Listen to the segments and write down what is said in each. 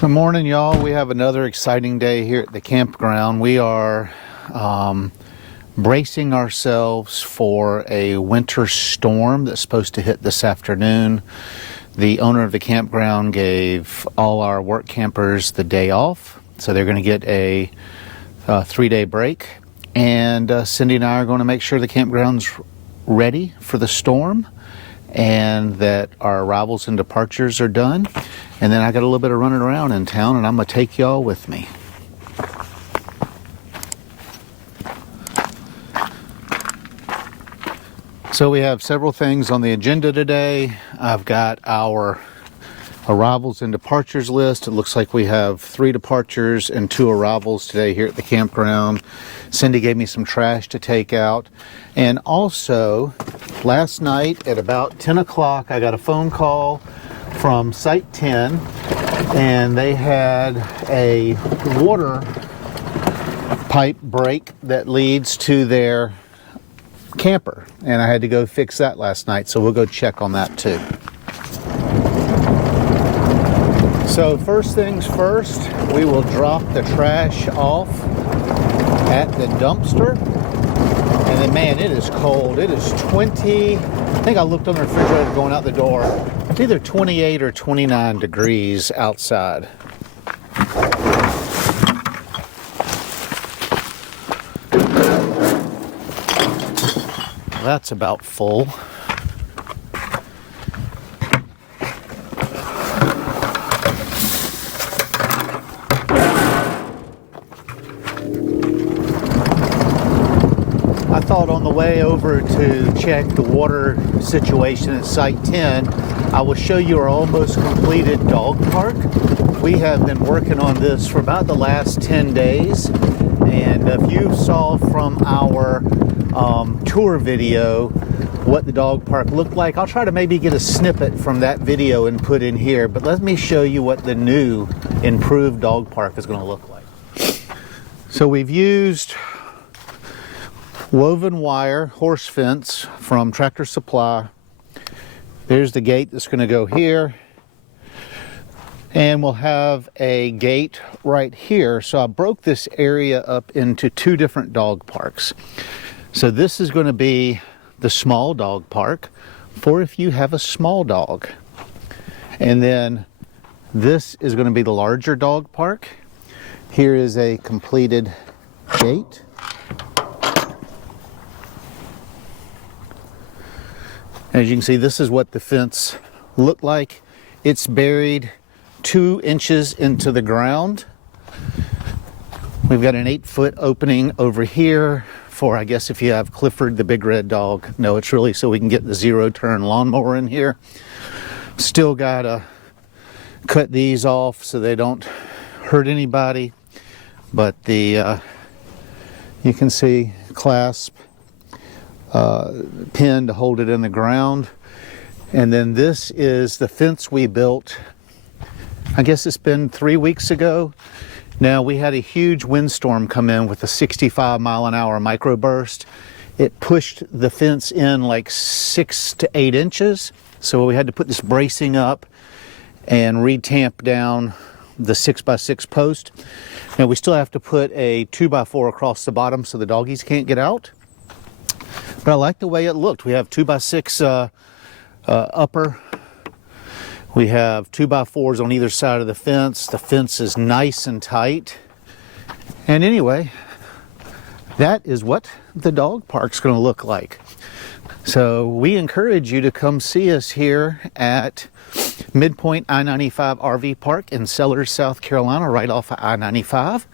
Good morning, y'all. We have another exciting day here at the campground. We are bracing ourselves for a winter storm that's supposed to hit this afternoon. The owner of the campground gave all our work campers the day off, so they're going to get a 3-day break. And Cindy and I are going to make sure the campground's ready for the storm and that our arrivals and departures are done. And then I got a little bit of running around in town, and I'm going to take y'all with me. So we have several things on the agenda today. I've got our arrivals and departures list. It looks like we have 3 departures and 2 arrivals today here at the campground. Cindy gave me some trash to take out. And also, last night at about 10 o'clock, I got a phone call from Site 10, and they had a water pipe break that leads to their camper, and I had to go fix that last night, so we'll go check on that too. So first things first, we will drop the trash off at the dumpster. And then, man, it is cold. It is 20, I think I looked on the refrigerator going out the door. It's either 28 or 29 degrees outside. That's about full. I thought on the way over to check the water situation at Site 10, I will show you our almost completed dog park. We have been working on this for about the last 10 days. And if you saw from our tour video what the dog park looked like, I'll try to maybe get a snippet from that video and put in here. But let me show you what the new improved dog park is going to look like. So we've used woven wire horse fence from Tractor Supply. There's the gate that's going to go here, and we'll have a gate right here. So I broke this area up into 2 different dog parks. So this is going to be the small dog park for if you have a small dog, and then this is going to be the larger dog park. Here is a completed gate. As you can see, this is what the fence looked like. It's buried 2 inches into the ground. We've got an 8-foot opening over here for, I guess, if you have Clifford, the big red dog. No, it's really so we can get the 0-turn lawnmower in here. Still gotta cut these off so they don't hurt anybody. But the, you can see clasp, pin to hold it in the ground. And then this is the fence we built, I guess it's been 3 weeks ago. Now, we had a huge windstorm come in with a 65-mile-an-hour microburst. It pushed the fence in like 6 to 8 inches. So we had to put this bracing up and re-tamp down the 6x6 post. Now, we still have to put a 2x4 across the bottom so the doggies can't get out. But I like the way it looked. We have 2x6 upper. We have 2x4s on either side of the fence. The fence is nice and tight. And anyway, that is what the dog park's going to look like. So we encourage you to come see us here at Midpoint I-95 RV Park in Sellers, South Carolina, right off of I-95,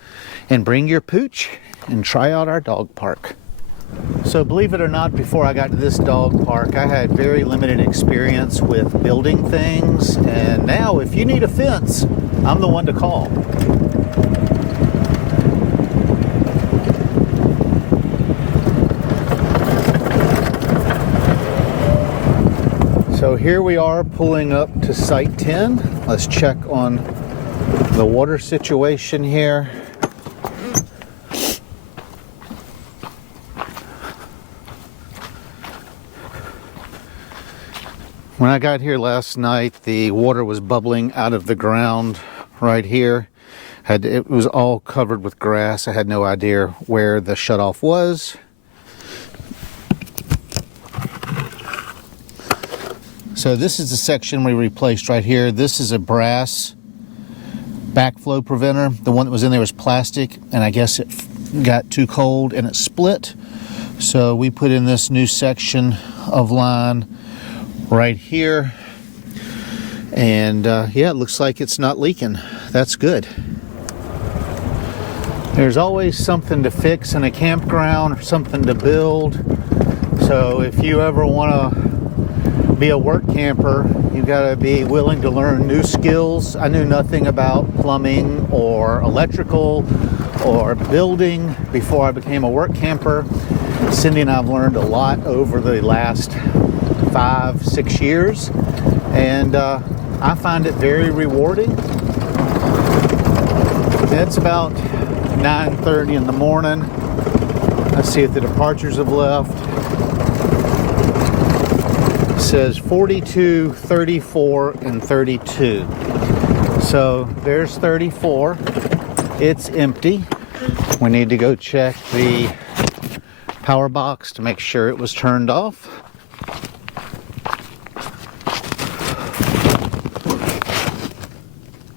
and bring your pooch and try out our dog park. So believe it or not, before I got to this dog park, I had very limited experience with building things, and now if you need a fence, I'm the one to call. So here we are pulling up to Site 10. Let's check on the water situation here. When I got here last night, the water was bubbling out of the ground right here. It was all covered with grass. I had no idea where the shutoff was. So this is the section we replaced right here. This is a brass backflow preventer. The one that was in there was plastic, and I guess it got too cold and it split. So we put in this new section of line right here. And yeah, it looks like it's not leaking. That's good. There's always something to fix in a campground or something to build. So if you ever want to be a work camper, you've got to be willing to learn new skills. I knew nothing about plumbing or electrical or building before I became a work camper. Cindy and I have learned a lot over the last 5-6 years, and I find it very rewarding. It's about 9:30 in the morning. Let's see if the departures have left. It says 42, 34, and 32. So there's 34. It's empty. We need to go check the power box to make sure it was turned off.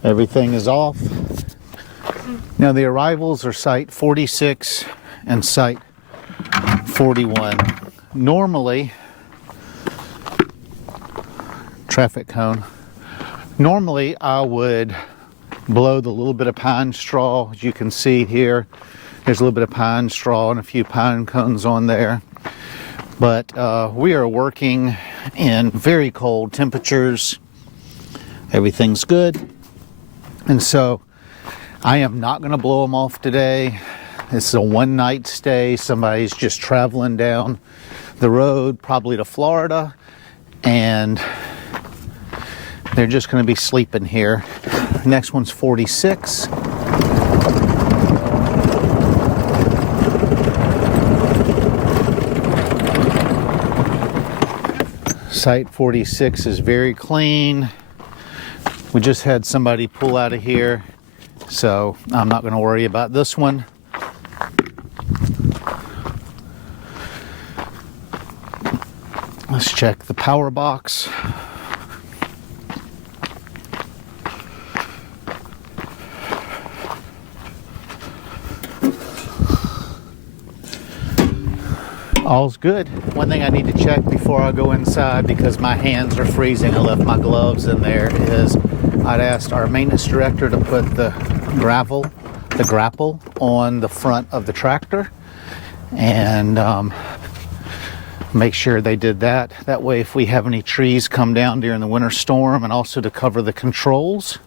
Everything is off. Now the arrivals are site 46 and site 41. Normally, traffic cone. Normally I would blow the little bit of pine straw. As you can see here, there's a little bit of pine straw and a few pine cones on there. But we are working in very cold temperatures. Everything's good. And so I am not going to blow them off today. This is a one-night stay. Somebody's just traveling down the road, probably to Florida, and they're just going to be sleeping here. Next one's 46. Site 46 is very clean. We just had somebody pull out of here, so I'm not going to worry about this one. Let's check the power box. All's good. One thing I need to check before I go inside, because my hands are freezing, I left my gloves in there, is I'd asked our maintenance director to put the grapple on the front of the tractor, and make sure they did that. That way, if we have any trees come down during the winter storm, and also to cover the controls.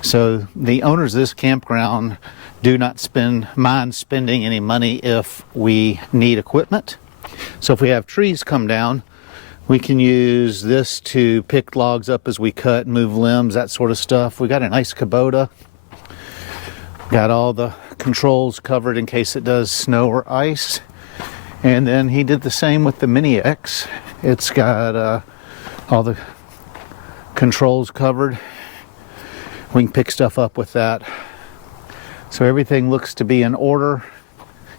So the owners of this campground do not mind spending any money if we need equipment. So if we have trees come down, we can use this to pick logs up as we cut, move limbs, that sort of stuff. We got a nice Kubota. Got all the controls covered in case it does snow or ice. And then he did the same with the Mini X. It's got all the controls covered. We can pick stuff up with that. So everything looks to be in order.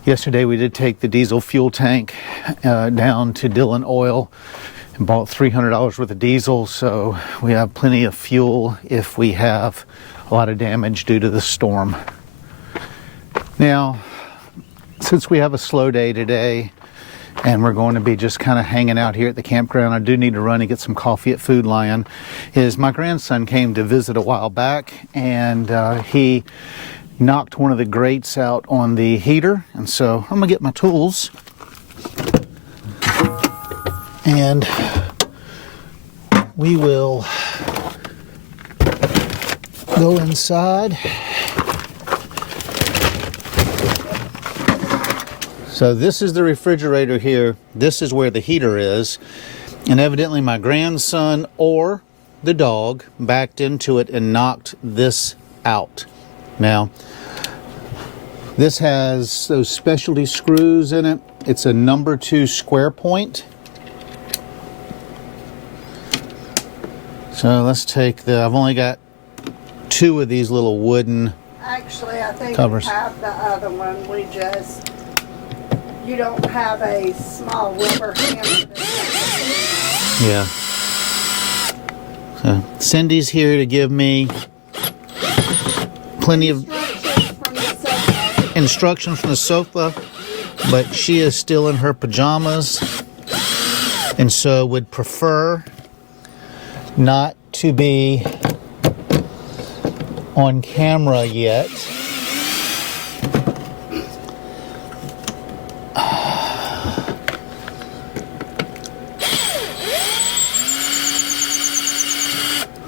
Yesterday we did take the diesel fuel tank down to Dillon Oil and bought $300 worth of diesel, so we have plenty of fuel if we have a lot of damage due to the storm. Now, since we have a slow day today and we're going to be just kind of hanging out here at the campground, I do need to run and get some coffee at Food Lion. My grandson came to visit a while back, and he knocked one of the grates out on the heater, and so I'm gonna get my tools and we will go inside. So this is the refrigerator here. This is where the heater is, and evidently my grandson or the dog backed into it and knocked this out. Now, this has those specialty screws in it. It's a number 2 square point. So let's take I've only got 2 of these little wooden Actually, I think covers. we have the other one. You don't have a small rubber hammer. Yeah. So Cindy's here to give me plenty of instructions from the sofa, but she is still in her pajamas, and so would prefer not to be on camera yet.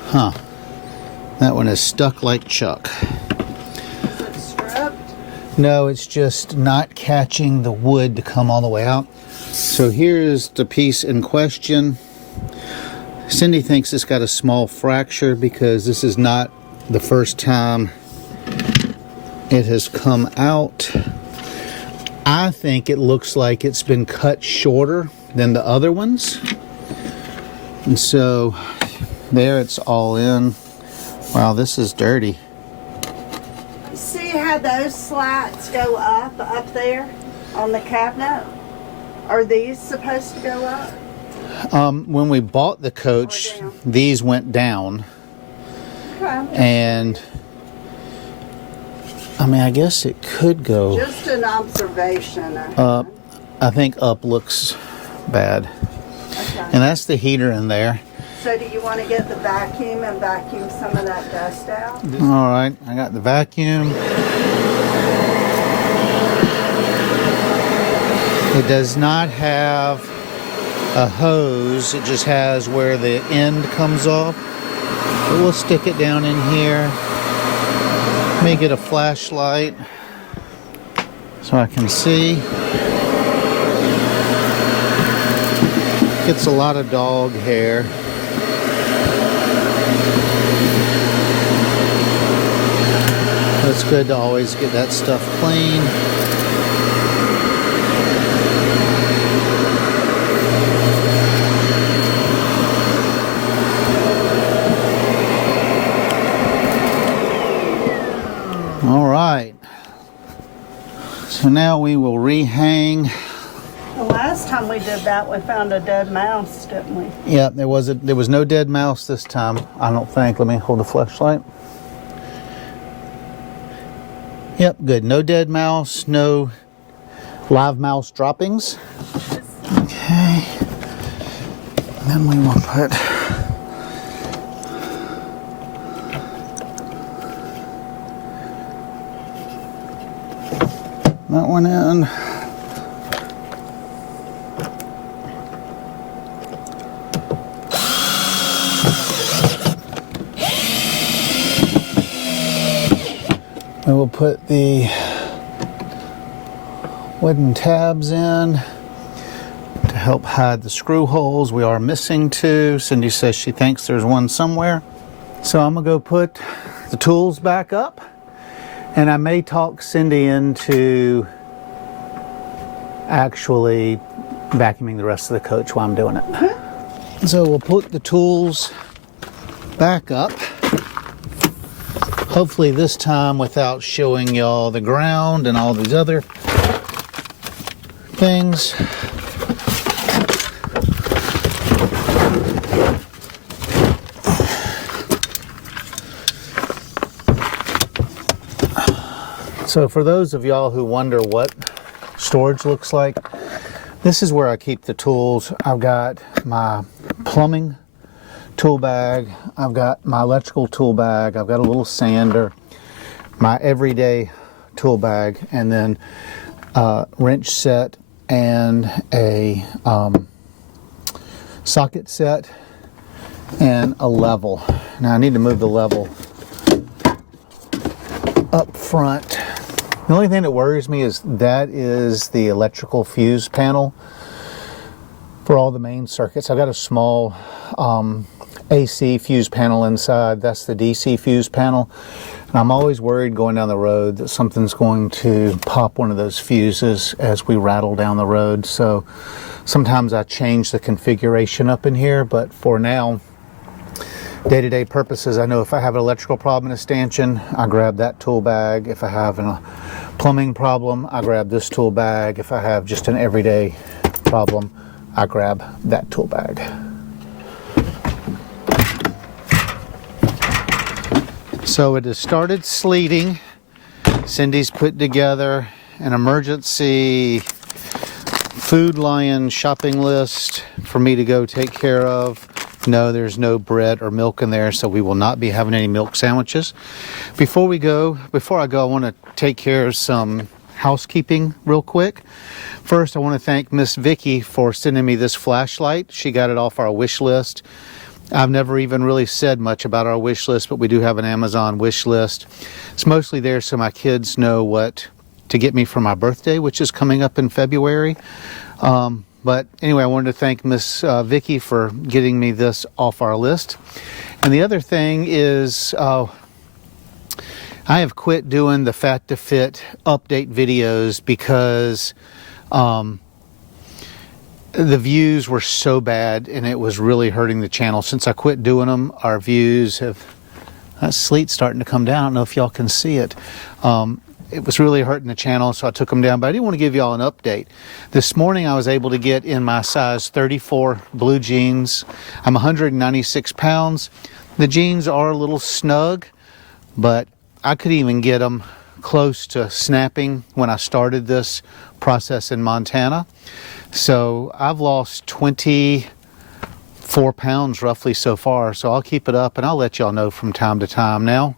Huh. That one is stuck like Chuck. Is it stripped? No, it's just not catching the wood to come all the way out. So here's the piece in question. Cindy thinks it's got a small fracture because this is not the first time it has come out. I think it looks like it's been cut shorter than the other ones. And so there it's all in. Wow, this is dirty. See how those slats go up there on the cabinet? Are these supposed to go up? When we bought the coach, these went down. Okay. And I mean, I guess it could go Just an observation. up. I think up looks bad. Okay. And that's the heater in there. So do you want to get the vacuum and vacuum some of that dust out? All right, I got the vacuum. It does not have a hose. It just has where the end comes off. But we'll stick it down in here. Make it a flashlight so I can see. Gets a lot of dog hair. It's good to always get that stuff clean. All right. So now we will rehang. The last time we did that, we found a dead mouse, didn't we? Yeah, there was no dead mouse this time, I don't think. Let me hold the flashlight. Yep, good. No dead mouse, no live mouse droppings. Okay. And then we will put that one in. We will put the wooden tabs in to help hide the screw holes. We are missing 2. Cindy says she thinks there's one somewhere. So I'm gonna go put the tools back up, and I may talk Cindy into actually vacuuming the rest of the coach while I'm doing it. So we'll put the tools back up. Hopefully this time without showing y'all the ground and all these other things. So for those of y'all who wonder what storage looks like, this is where I keep the tools. I've got my plumbing tool bag, I've got my electrical tool bag, I've got a little sander, my everyday tool bag, and then wrench set and a socket set and a level. Now I need to move the level up front. The only thing that worries me is that is the electrical fuse panel for all the main circuits. I've got a small AC fuse panel inside. That's the DC fuse panel. And I'm always worried going down the road that something's going to pop one of those fuses as we rattle down the road. So sometimes I change the configuration up in here, but for now, day-to-day purposes. I know if I have an electrical problem in a stanchion, I grab that tool bag. If I have a plumbing problem, I grab this tool bag. If I have just an everyday problem, I grab that tool bag. So it has started sleeting. Cindy's put together an emergency Food Lion shopping list for me to go take care of. No, there's no bread or milk in there, so we will not be having any milk sandwiches. Before I go, I want to take care of some housekeeping real quick. First, I want to thank Miss Vicky for sending me this flashlight. She got it off our wish list. I've never even really said much about our wish list, but we do have an Amazon wish list. It's mostly there so my kids know what to get me for my birthday, which is coming up in February. But anyway, I wanted to thank Miss Vicky for getting me this off our list. And the other thing is I have quit doing the Fat to Fit update videos because the views were so bad and it was really hurting the channel. Since I quit doing them, our views have... That sleet's starting to come down. I don't know if y'all can see it. It was really hurting the channel, so I took them down. But I didn't want to give y'all an update. This morning I was able to get in my size 34 blue jeans. I'm 196 pounds. The jeans are a little snug, but I could even get them close to snapping when I started this process in Montana. So I've lost 24 pounds roughly so far, so I'll keep it up and I'll let y'all know from time to time. Now,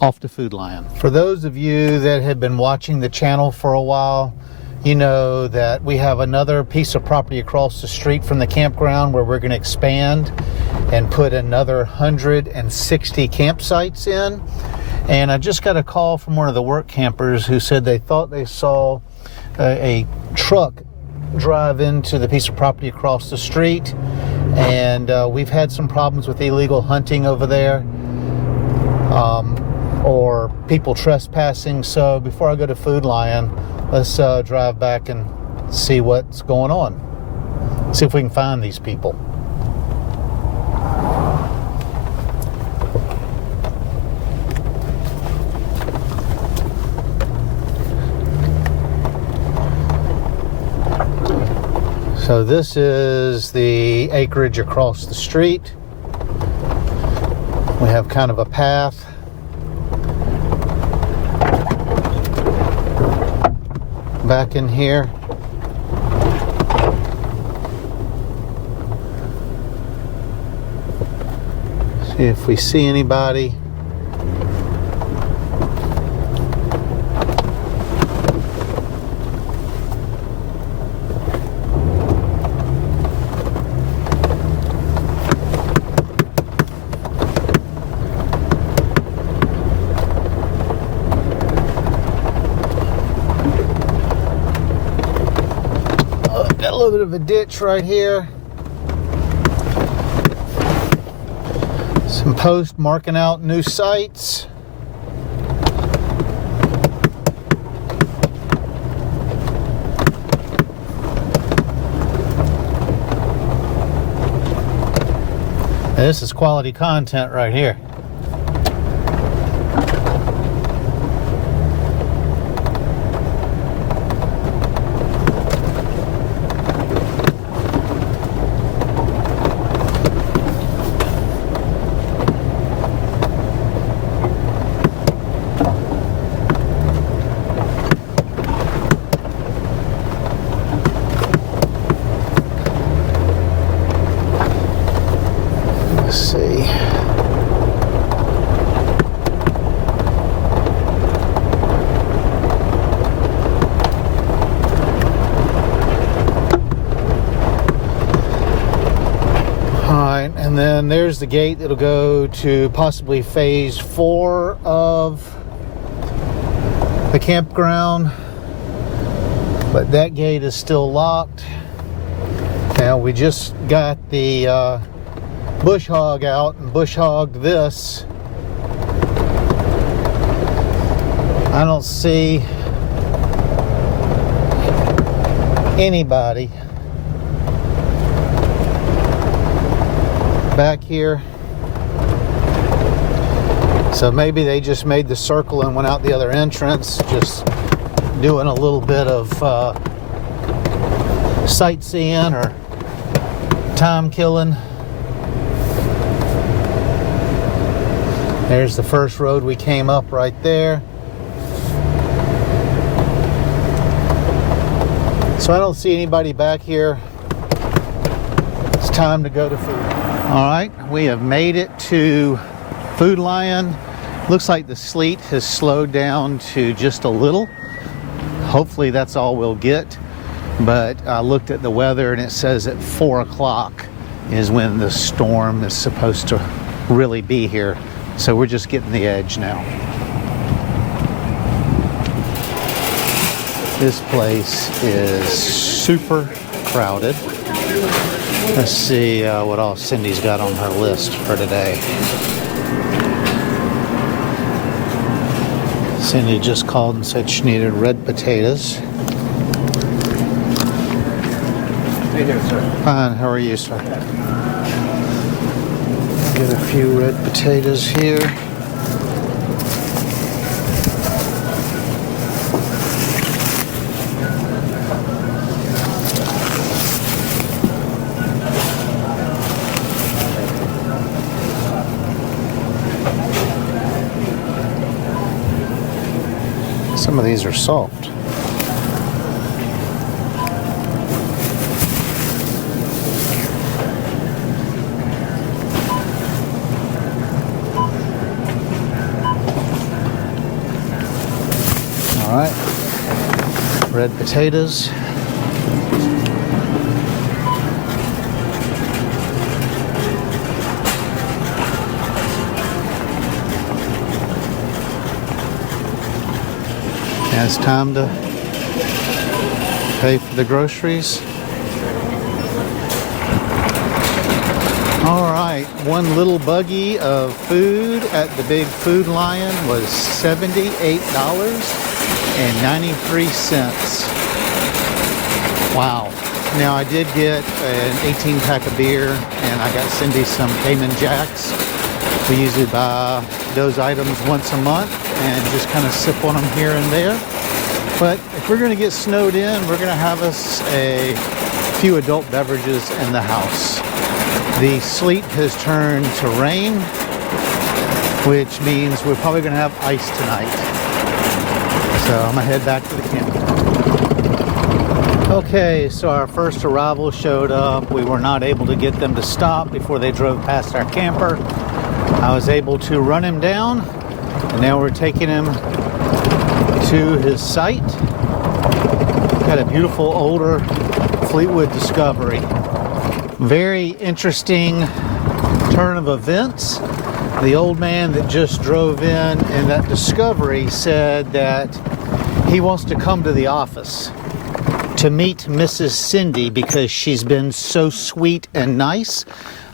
off to Food Lion. For those of you that have been watching the channel for a while, you know that we have another piece of property across the street from the campground where we're going to expand and put another 160 campsites in. And I just got a call from one of the work campers who said they thought they saw a truck drive into the piece of property across the street, and we've had some problems with illegal hunting over there, or people trespassing. So before I go to Food Lion, let's drive back and see what's going on, see if we can find these people. So this is the acreage across the street. We have kind of a path. Back in here. See if we see anybody. Got a little bit of a ditch right here. Some posts marking out new sites. And this is quality content right here. See. Alright, and then there's the gate that'll go to possibly phase 4 of the campground. But that gate is still locked. Now we just got the bush hog out and bush hogged this. I don't see anybody back here. So maybe they just made the circle and went out the other entrance, just doing a little bit of sightseeing or time killing. There's the first road we came up right there. So I don't see anybody back here. It's time to go to food. All right, we have made it to Food Lion. Looks like the sleet has slowed down to just a little. Hopefully that's all we'll get. But I looked at the weather and it says at 4 o'clock is when the storm is supposed to really be here. So we're just getting the edge now. This place is super crowded. Let's see what all Cindy's got on her list for today. Cindy just called and said she needed red potatoes. How you doing, sir? Fine, how are you, sir? Get a few red potatoes here. Some of these are soft. All right, red potatoes. Now it's time to pay for the groceries. All right, one little buggy of food at the big Food Lion was $78.93. Wow. Now I did get an 18-pack of beer and I got Cindy some Cayman Jacks. We usually buy those items once a month and just kind of sip on them here and there. But if we're going to get snowed in, we're going to have us a few adult beverages in the house. The sleet has turned to rain, which means we're probably going to have ice tonight. So I'm going to head back to the camp. Okay, so our first arrival showed up. We were not able to get them to stop before they drove past our camper. I was able to run him down, and now we're taking him to his site. Got a beautiful older Fleetwood Discovery. Very interesting turn of events. The old man that just drove in that Discovery said that he wants to come to the office to meet Mrs. Cindy because she's been so sweet and nice.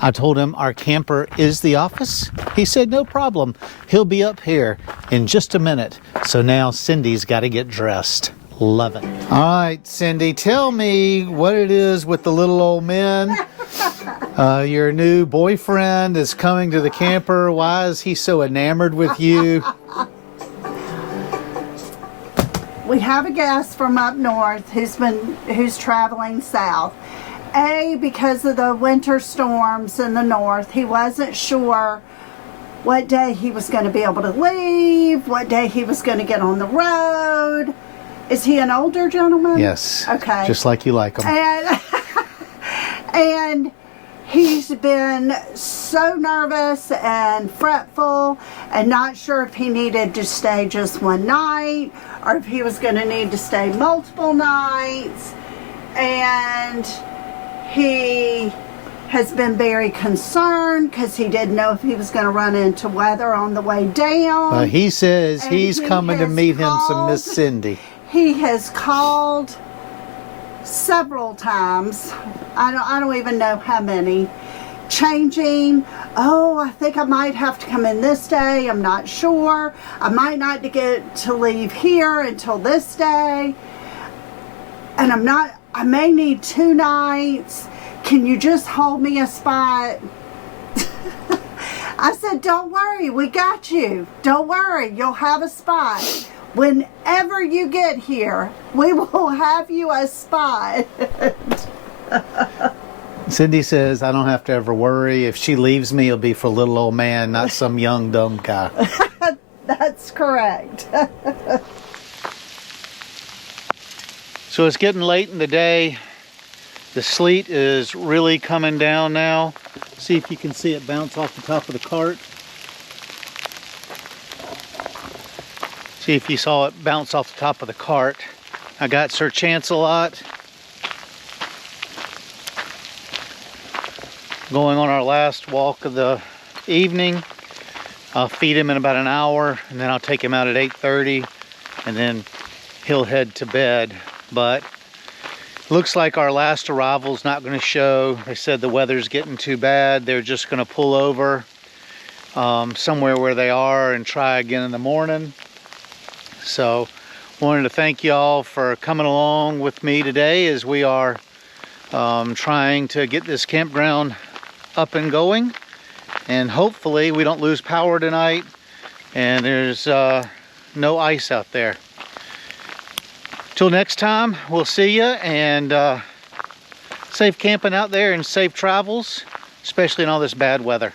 I told him our camper is the office. He said, no problem. He'll be up here in just a minute. So now Cindy's got to get dressed. Love it. All right, Cindy, tell me what it is with the little old men. Your new boyfriend is coming to the camper. Why is he so enamored with you? We have a guest from up north who's traveling south. Because of the winter storms in the north, he wasn't sure what day he was going to be able to leave, what day he was going to get on the road. Is he an older gentleman? Yes. Okay. Just like you like him. And he's been so nervous and fretful and not sure if he needed to stay just one night or if he was going to need to stay multiple nights. And he has been very concerned because he didn't know if he was going to run into weather on the way down. He says he's coming to meet him some Miss Cindy. He has called several times. I don't even know how many. Changing. Oh, I think I might have to come in this day. I'm not sure. I might not get to leave here until this day. And I may need 2 nights. Can you just hold me a spot? I said, don't worry, we got you. Don't worry, you'll have a spot. Whenever you get here, we will have you a spot. Cindy says I don't have to ever worry. If she leaves me, it'll be for a little old man, not some young, dumb guy. That's correct. So it's getting late in the day. The sleet is really coming down now. See if you can see it bounce off the top of the cart. See if you saw it bounce off the top of the cart. I got Sir Chance-a-Lot going on our last walk of the evening. I'll feed him in about an hour, and then I'll take him out at 8:30, and then he'll head to bed. But looks like our last arrival's not going to show. They said the weather's getting too bad. They're just going to pull over somewhere where they are and try again in the morning. So wanted to thank y'all for coming along with me today as we are trying to get this campground up and going, and hopefully we don't lose power tonight and there's no ice out there. Till next time, we'll see you, and safe camping out there and safe travels, especially in all this bad weather.